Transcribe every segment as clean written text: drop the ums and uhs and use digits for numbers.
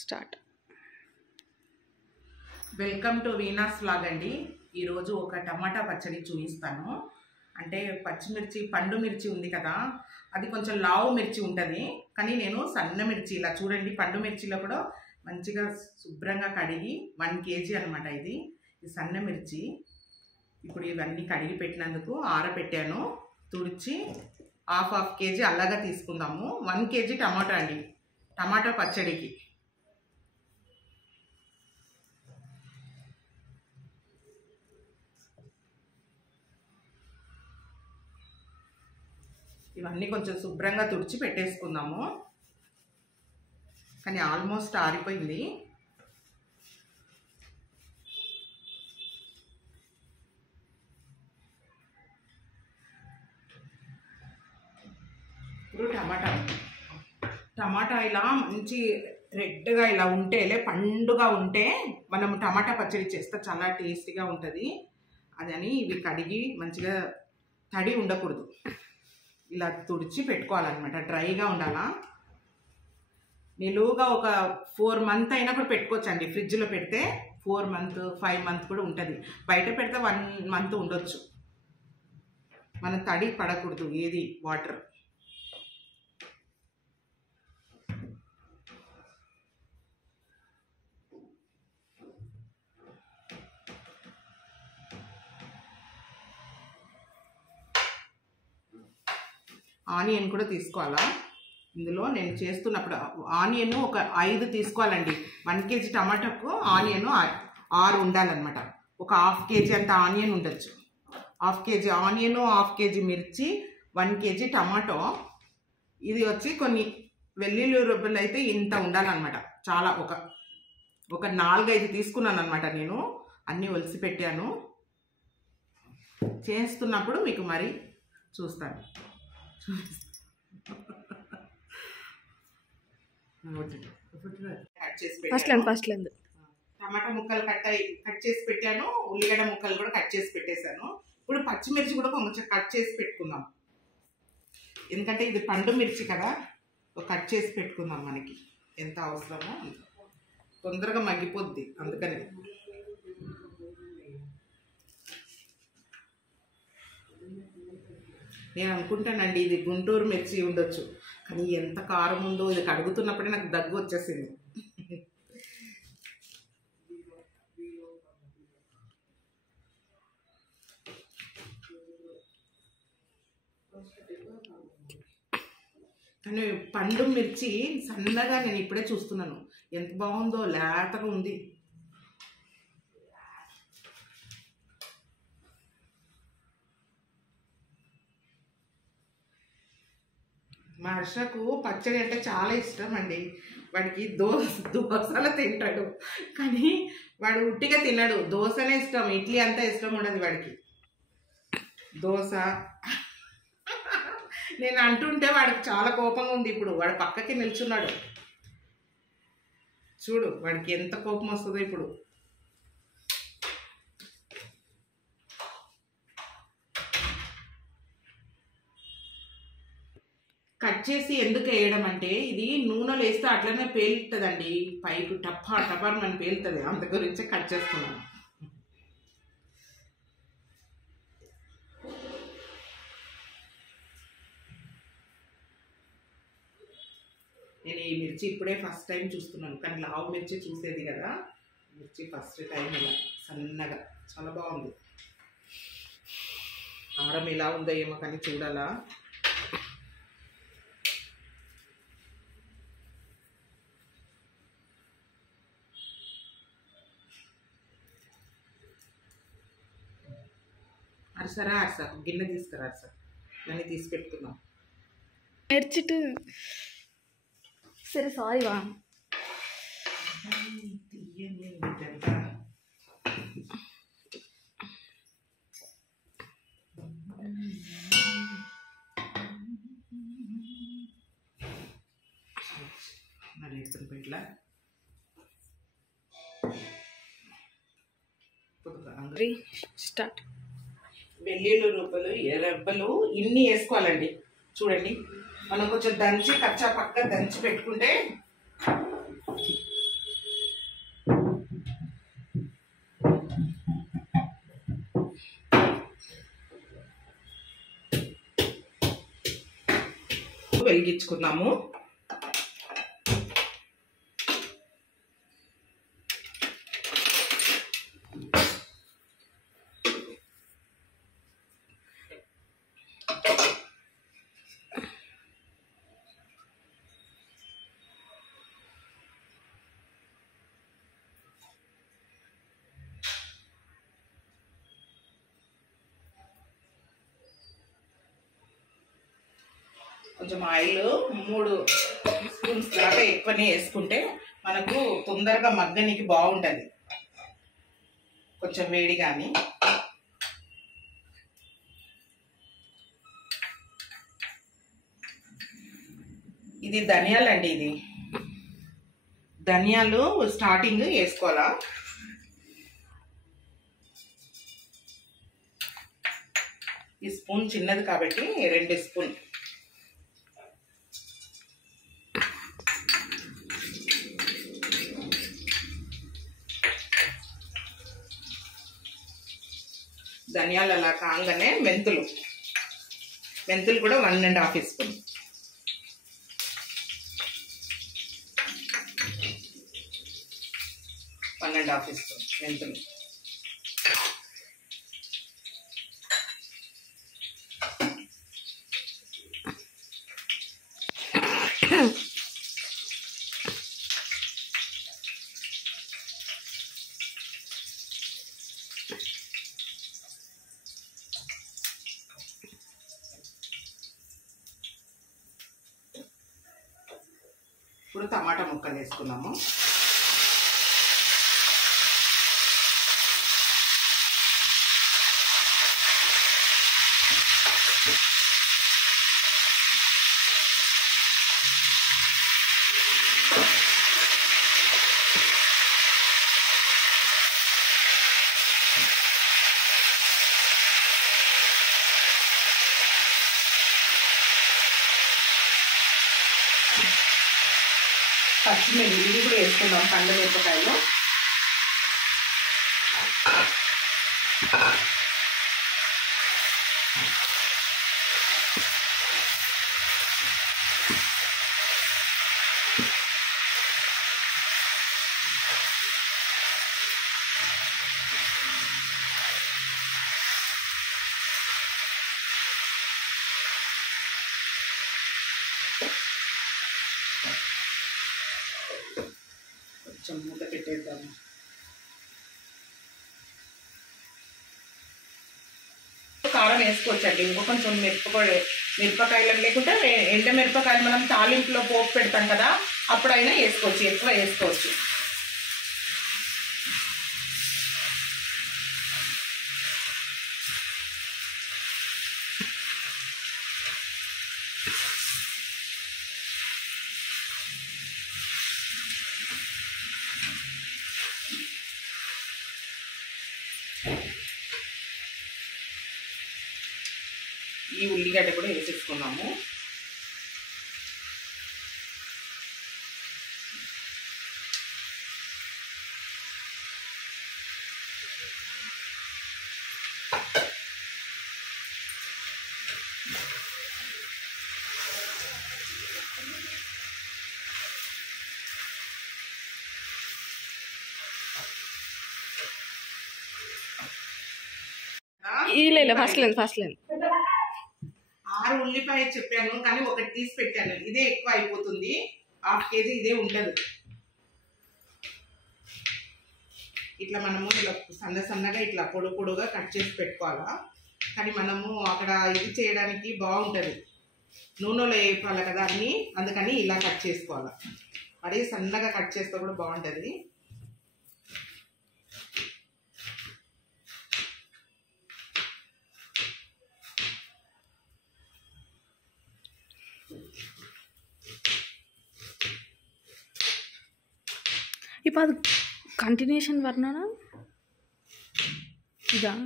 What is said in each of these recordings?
Start. Welcome to Veena's vlog అండి. ఈరోజు ఒక టమాటా పచ్చడి చూపిస్తాను. అంటే పచ్చిమిర్చి పండు మిర్చి ఉంది కదా, అది కొంచెం లావు మిర్చి ఉంటుంది, కానీ నేను సన్న మిర్చి ఇలా చూడండి, పండు మిర్చిలో కూడా మంచిగా శుభ్రంగా కడిగి 1 kg అనమాట. ఇది సన్న మిర్చి. ఇప్పుడు ఇవన్నీ కడిగి పెట్టినందుకు ఆరబెట్టాను, తుడిచి హాఫ్ kg అలాగా తీసుకుందాము. 1 kg టమాటా అండి, టమాటా పచ్చడికి. ఇవన్నీ కొంచెం శుభ్రంగా తుడిచి పెట్టేసుకుందాము. కానీ ఆల్మోస్ట్ ఆరిపోయింది. ఇప్పుడు టమాటా ఇలా మంచి రెడ్గా ఇలా ఉంటే, పండుగా ఉంటే మనం టమాటా పచ్చడి చేస్తే చాలా టేస్టీగా ఉంటుంది. అదని ఇవి కడిగి మంచిగా తడి ఉండకూడదు, ఇలా తుడిచి పెట్టుకోవాలన్నమాట. డ్రైగా ఉండాలా. నిలువుగా ఒక 4 months అయినా కూడా పెట్టుకోవచ్చు అండి. ఫ్రిడ్జ్లో పెడితే 4 months 5 months కూడా ఉంటుంది. బయట పెడితే 1 month ఉండొచ్చు. మనం తడి పడకూడదు ఏది వాటర్. ఆనియన్ కూడా తీసుకోవాలా. ఇందులో నేను చేస్తున్నప్పుడు ఆనియన్ ఒక 5 తీసుకోవాలండి. 1 kg టమాటాకు ఆనియన్ 6 ఉండాలన్నమాట. ఒక ½ kg అంత ఆనియన్ ఉండొచ్చు. ½ kg ఆనియన్, ½ kg మిర్చి, 1 kg టమాటో. ఇది వచ్చి కొన్ని వెల్లుల్లి రొబ్బలు అయితే ఇంత ఉండాలన్నమాట. చాలా ఒక 4-5 తీసుకున్నాను అనమాట. నేను అన్నీ ఒలిసి పెట్టాను. చేస్తున్నప్పుడు మీకు మరి చూస్తాను. టమాటా ముక్కలు కట్ చేసి పెట్టాను. ఉల్లిగడ్డ ముక్కలు కూడా కట్ చేసి పెట్టేశాను. ఇప్పుడు పచ్చిమిర్చి కూడా కొంచెం కట్ చేసి పెట్టుకుందాం. ఎందుకంటే ఇది పండు మిర్చి కదా, కట్ చేసి పెట్టుకుందాం. మనకి ఎంత అవసరమో తొందరగా మగ్గిపోద్ది, అందుకని. నేను అనుకుంటానండి ఇది గుంటూరు మిర్చి ఉండొచ్చు, కానీ ఎంత కారం ఉందో. ఇది కడుగుతున్నప్పుడే నాకు దగ్గు వచ్చేసింది. కానీ పండు మిర్చి సన్నగా నేను ఇప్పుడే చూస్తున్నాను, ఎంత బాగుందో, లేతగా ఉంది. మా హర్షకు పచ్చడి అంటే చాలా ఇష్టం అండి. వాడికి దోశలు తింటాడు, కానీ వాడు ఉట్టిగా తినడు. దోశనే ఇష్టం, ఇడ్లీ అంతా ఇష్టం ఉండదు వాడికి. దోశ నేను అంటుంటే వాడికి చాలా కోపంగా ఉంది. ఇప్పుడు వాడు పక్కకి నిల్చున్నాడు చూడు, వాడికి ఎంత కోపం వస్తుందో ఇప్పుడు. కట్ చేసి ఎందుకు వేయడం అంటే, ఇది నూనెలో వేస్తే అట్లనే పేలుతుందండి, పైకి టపర్ అని పేలుతుంది. అంత గురించి కట్ చేస్తున్నాను. నేను ఈ మిర్చి ఇప్పుడే ఫస్ట్ టైం చూస్తున్నాను, కానీ లావు మిర్చి చూసేది కదా, మిర్చి ఫస్ట్ టైం ఇలా సన్నగా చాలా బాగుంది. కారం ఎలా ఉందో ఏమో కానీ చూడాలా. అరసరా గిన్నె తీసుకురా అరస, ఇవన్నీ తీసి పెట్టుకున్నాం. నేర్చిట్టు సరే, సారీ వా. స్టార్ట్. వెల్లుల్లి రూపలు, ఎర్రబ్బలు ఇన్ని వేసుకోవాలండి. చూడండి, మనం కొంచెం దంచి కచ్చా పక్క దంచి పెట్టుకుంటే వెలిగించుకుందాము. కొంచెం ఆయిల్ 3 స్పూన్స్ దాకా ఎక్కువనే వేసుకుంటే మనకు తొందరగా మగ్గనికి బాగుంటుంది. కొంచెం వేడి కానీ ఇది ధనియాలండి. ఇది ధనియాలు స్టార్టింగ్ వేసుకోవాలా. ఈ స్పూన్ చిన్నది కాబట్టి 2 స్పూన్. ధనియాలు అలా కాగానే మెంతులు కూడా 1.5 స్పూన్. మెంతులు. ఇప్పుడు టమాటా ముక్కలు వేసుకున్నాము. పచ్చిమిర్చి ఇది కూడా వేసుకుందాం. పండు మిరపకాయలు కొంచెం మూత పెట్టేద్దాము. కారం వేసుకోవచ్చండి. ఇంకో కొంచెం మిరపకాయలు లేకుంటే ఎండ మిరపకాయలు మనం తాలింపులో పోపు పెడతాం కదా, అప్పుడైనా వేసుకోవచ్చు. ఎక్కువ వేసుకోవచ్చు. ఈ ఉల్లిగడ్డ కూడా వేసేసుకున్నాము. ఫస్ట్ లైన్ 6 ఉల్లిపాయ చెప్పాను కానీ 1 తీసి పెట్టాను. ఇదే ఎక్కువ అయిపోతుంది. 1/2 కేజీ ఇదే ఉంటుంది. ఇట్లా మనము ఇలా సన్నగా ఇట్లా పొడుగా కట్ చేసి పెట్టుకోవాలా. కానీ మనము అక్కడ ఇది చేయడానికి బాగుంటుంది, నూనెలో వేపాలి కదా అన్నీ, అందుకని ఇలా కట్ చేసుకోవాలి. మరీ సన్నగా కట్ చేస్తే కూడా బాగుంటుంది. இப்போ அது கண்டினியூஷன் வரணும்னா இதான்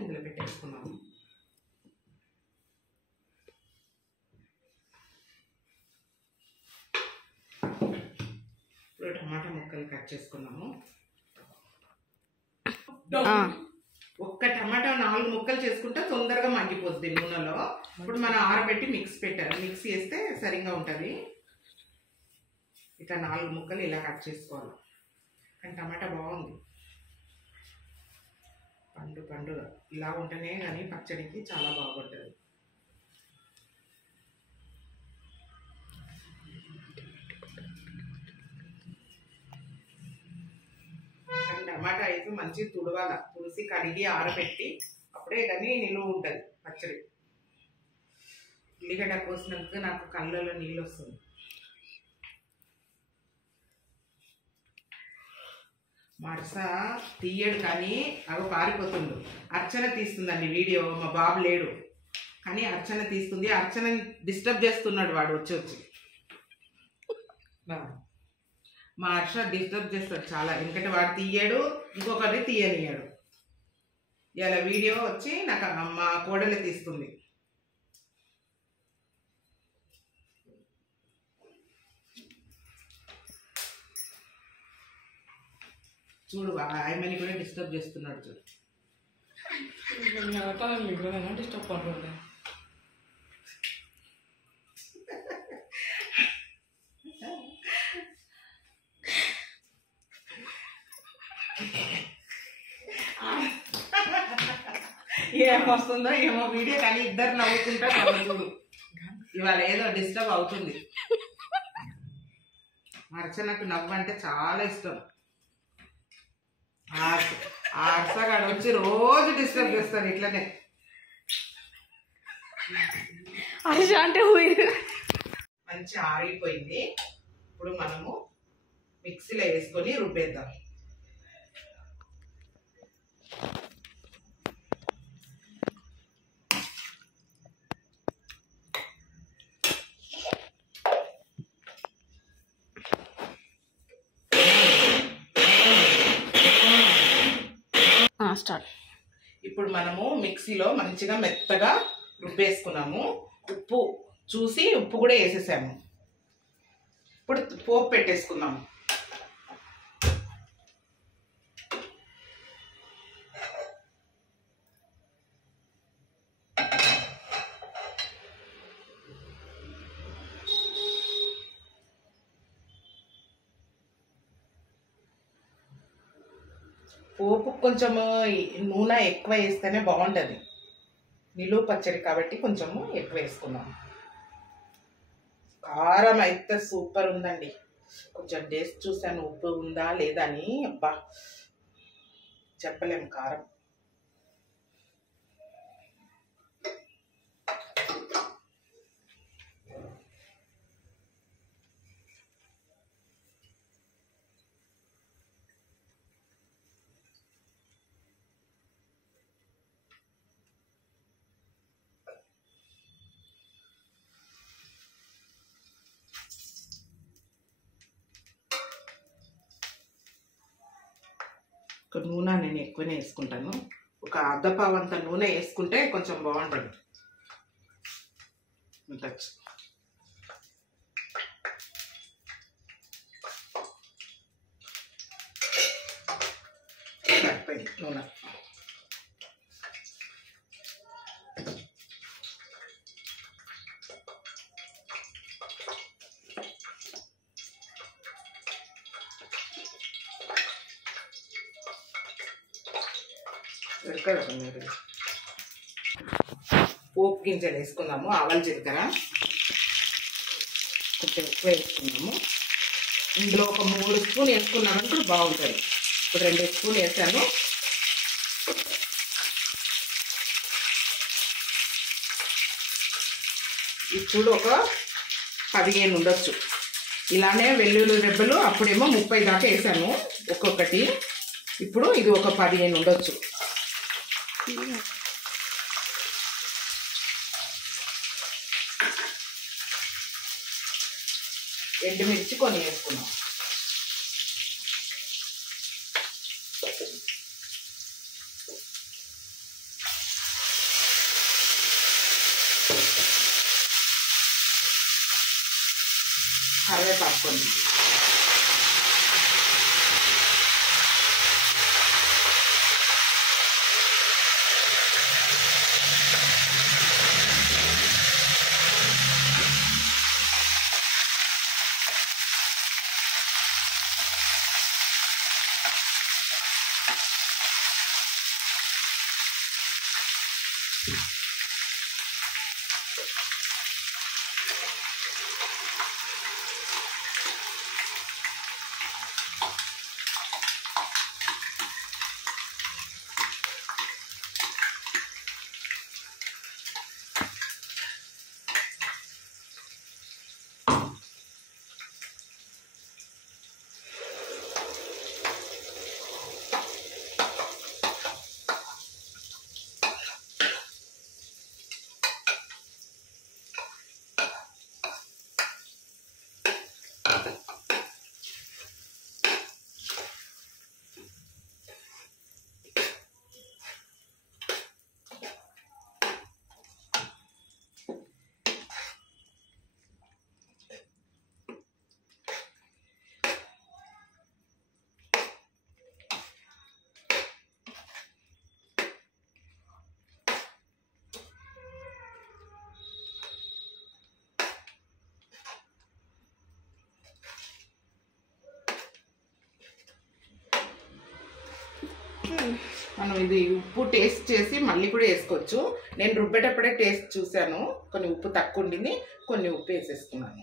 ఇందులో పెట్టేసుకున్నాము. ఇప్పుడు టమాటా ముక్కలు కట్ చేసుకున్నాము. ఒక్క టమాటా 4 ముక్కలు చేసుకుంటే తొందరగా మగ్గిపోద్ది నూనెలో. ఇప్పుడు మనం ఆరబెట్టి మిక్స్ చేస్తే సరిగ్గా ఉంటుంది. ఇట్లా 4 ముక్కలు ఇలా కట్ చేసుకోవాలి. కానీ టమాటా బాగుంది, పండుగ ఇలా ఉంటేనే కానీ పచ్చడికి చాలా బాగుంటుంది. టమాటా అయితే మంచి తుడిసి కడిగి ఆరబెట్టి అప్పుడే కానీ నిలువ ఉంటుంది పచ్చడి. ఉల్లిగడ్డ కోసినందుకు నాకు కళ్ళలో నీళ్ళు వస్తుంది. మరస తీయడు కానీ అవి పారిపోతుండు. అర్చన తీస్తుందండి వీడియో, మా బాబు లేడు కానీ అర్చన తీస్తుంది. అర్చన డిస్టర్బ్ చేస్తున్నాడు వాడు వచ్చి. మా హర్ష డిస్టర్బ్ చేస్తాడు చాలా, ఎందుకంటే వాడు తీయడు, ఇంకొకటి తీయనియాడు. ఇలా వీడియో వచ్చి నాకు మా కోడలే తీస్తుంది. చూడు ఆయమని కూడా డిస్టర్బ్ చేస్తున్నాడు. చూడు డిస్టర్బ్ పడుతుంది. ఏమొస్తుందో ఏమో వీడియో కానీ ఇద్దరు నవ్వుకుంటారు. చూడు ఇవాళ ఏదో డిస్టర్బ్ అవుతుంది. అర్చనకు నవ్వు అంటే చాలా ఇష్టం. అర్చగాడు వచ్చి రోజు డిస్టర్బ్ చేస్తాడు ఇట్లనే. అంటే మంచి ఆరిపోయింది. ఇప్పుడు మనము మిక్సీలో వేసుకొని రుబ్బేద్దాం. స్టార్ట్. ఇప్పుడు మనము మిక్సీలో మంచిగా మెత్తగా రుబ్బేసుకున్నాము. ఉప్పు చూసి ఉప్పు కూడా వేసేసాము. ఇప్పుడు పోపు పెట్టేసుకుందాము. పోపు కొంచెము నూనె ఎక్కువ వేస్తేనే బాగుంటుంది. నిలువ పచ్చడి కాబట్టి కొంచెము ఎక్కువ వేసుకున్నాం. కారం అయితే సూపర్ ఉందండి. కొంచెం టేస్ట్ చూసాను ఉప్పు ఉందా లేదా అని. అబ్బా చెప్పలేము కారం. నూనె నేను ఎక్కువనే వేసుకుంటాను. ఒక అర్ధపావంత నూనె వేసుకుంటే కొంచెం బాగుంటుంది. టచ్ సరిపోయింది నూనె. పోపు గింజలు వేసుకుందాము. ఆవాలు జీలకర్ర కొంచెం ఎక్కువ వేసుకున్నాము. ఇందులో ఒక 3 స్పూన్ వేసుకున్నామంటే బాగుంటుంది. ఇప్పుడు 2 స్పూన్ వేసాను. ఇప్పుడు ఒక 15 ఉండొచ్చు. ఇలానే వెల్లుల్లి రెబ్బలు అప్పుడేమో 30 దాకా వేసాను ఒక్కొక్కటి. ఇప్పుడు ఇది ఒక 15 ఉండొచ్చు. ఎండుమిర్చి కొన్ని వేసుకున్నాం. కరివేపాకు కొన్ని. మనం ఇది ఉప్పు టేస్ట్ చేసి మళ్ళీ కూడా వేసుకోవచ్చు. నేను రుబ్బేటప్పుడే టేస్ట్ చూశాను, కొన్ని ఉప్పు తక్కువ ఉండింది, కొన్ని ఉప్పు వేసేసుకున్నాను.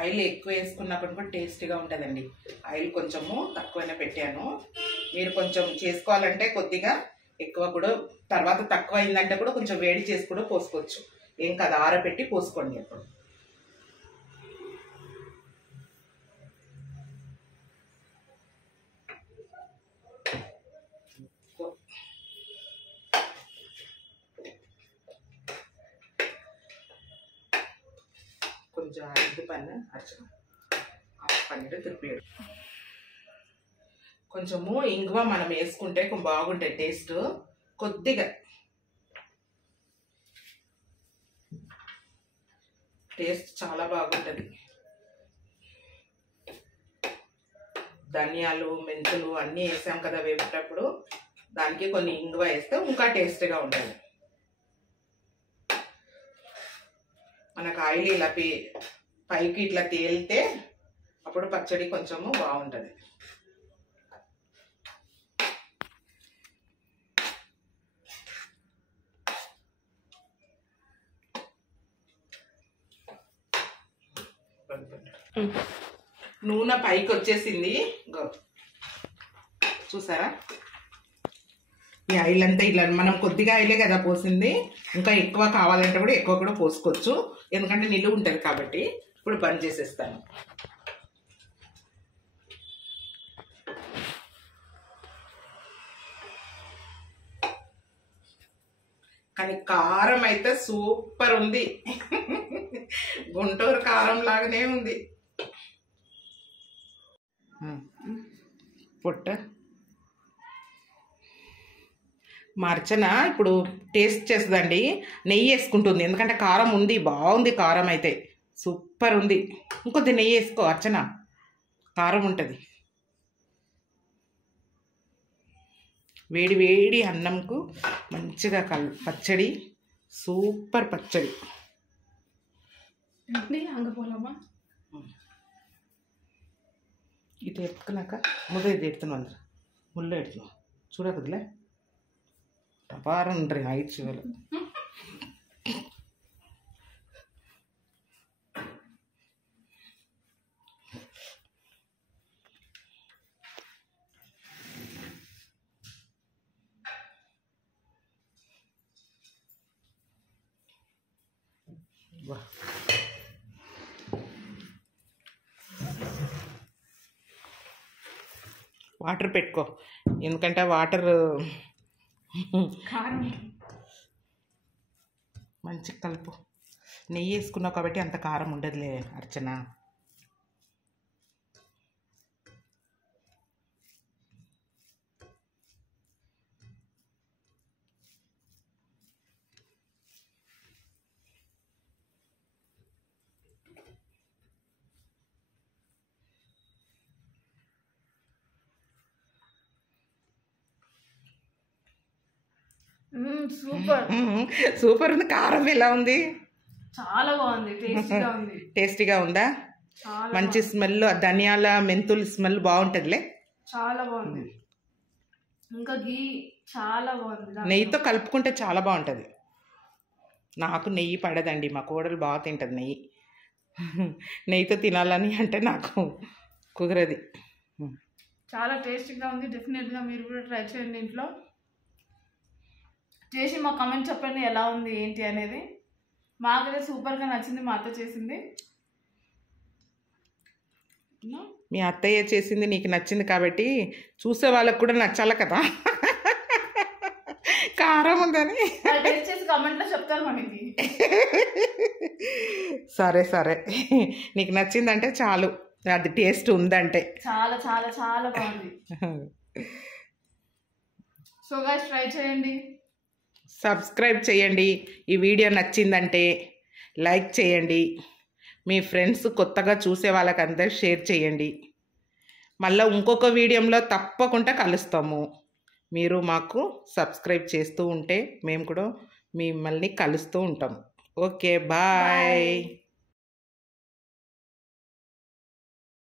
ఆయిల్ ఎక్కువ వేసుకున్నప్పుడు కూడా టేస్టీగా ఉంటుందండి. ఆయిల్ కొంచెము తక్కువనే పెట్టాను. మీరు కొంచెం చేసుకోవాలంటే కొద్దిగా ఎక్కువ కూడా, తర్వాత తక్కువ అయిందంటే కూడా కొంచెం వేడి చేసి కూడా పోసుకోవచ్చు. ఏం కాదు, ఆరబెట్టి పోసుకోండి అప్పుడు. కొంచెం అరటి పన్ను అరచడం పన్నీరు తిరిపేయడం. కొంచెము ఇంగువ మనం వేసుకుంటే కొంచెం బాగుంటాయి టేస్ట్. కొద్దిగా టేస్ట్ చాలా బాగుంటుంది. ధనియాలు మెంతులు అన్నీ వేసాం కదా వేపేటప్పుడు, దానికి కొన్ని ఇంగువ వేస్తే ఇంకా టేస్ట్గా ఉంటుంది. మనకు ఆయిల్ ఇలా పైకి ఇట్లా తేలితే అప్పుడు పచ్చడి కొంచెము బాగుంటుంది. నూనె పైకి వచ్చేసింది, చూసారా? ఈ ఆయిల్ అంతా ఇలా మనం కొద్దిగా ఆయిలే కదా పోసింది, ఇంకా ఎక్కువ కావాలంటే కూడా ఎక్కువ కూడా పోసుకోవచ్చు, ఎందుకంటే నిలువ ఉంటుంది కాబట్టి. ఇప్పుడు బంద్ చేసేస్తాను. కానీ కారం అయితే సూపర్ ఉంది. గుంటూరు కారం లాగానే ఉంది. పొట్ట మార్చన ఇప్పుడు టేస్ట్ చేస్తుందండి. నెయ్యి వేసుకుంటుంది, ఎందుకంటే కారం ఉంది, బాగుంది. కారం అయితే సూపర్ ఉంది. ఇంకొద్ది నెయ్యి వేసుకో అర్చన, కారం ఉంటుంది. వేడి వేడి అన్నంకు మంచిగా పచ్చడి, సూపర్ పచ్చడి. ఇది ఎత్తుకున్నాక ముద్ద ఇది ఎడుతున్నాం, అందరు ముళ్ళు ఎడుతున్నాం చూడకుదిలే టపారం ఉంటారు హైట్ చివలు. వాటర్ పెట్టుకో, ఎందుకంటే వాటర్ మంచి కలుపు. నెయ్యి వేసుకున్నావు కాబట్టి అంత కారం ఉండదులే అర్చన. సూపర్ సూపర్ ఉంది. కారం ఎలా ఉంది? చాలా బాగుంది, టేస్టీగా ఉంది. టేస్టీగా ఉందా? చాలా మంచి స్మెల్, ధనియాల మెంతులు స్మెల్ బాగుంటుందిలే. చాలా బాగుంది. ఇంకా గీ చాలా బాగుంది. నెయ్యితో కలుపుకుంటే చాలా బాగుంటుంది. నాకు నెయ్యి పడదండి, మా కోడలు బాగా తింటుంది నెయ్యి. నెయ్యితో తినాలని అంటే నాకు కుదరది. చాలా టేస్టీగా ఉంది. డెఫినెట్గా మీరు కూడా ట్రై చేయండి ఇంట్లో చేసి మా కమెంట్ చెప్పండి ఎలా ఉంది ఏంటి అనేది. మాకైతే సూపర్గా నచ్చింది, మా అత్త చేసింది. మీ అత్తయ్య చేసింది నీకు నచ్చింది కాబట్టి చూసే వాళ్ళకు కూడా నచ్చాలి కదా. కారం ఉందని టేస్ట్ చేసి కమెంట్లో చెప్తారు మనకి. సరే సరే, నీకు నచ్చిందంటే చాలు, అది టేస్ట్ ఉందంటే. చాలా చాలా చాలా బాగుంది. సో గైస్ ట్రై చేయండి, సబ్స్క్రైబ్ చేయండి. ఈ వీడియో నచ్చిందంటే లైక్ చేయండి. మీ ఫ్రెండ్స్ కొత్తగా చూసే వాళ్ళకందరూ షేర్ చేయండి. మళ్ళీ ఇంకొక వీడియోలో తప్పకుండా కలుస్తాము. మీరు మాకు సబ్స్క్రైబ్ చేస్తూ ఉంటే మేము కూడా మిమ్మల్ని కలుస్తూ ఉంటాం. Okay, bye.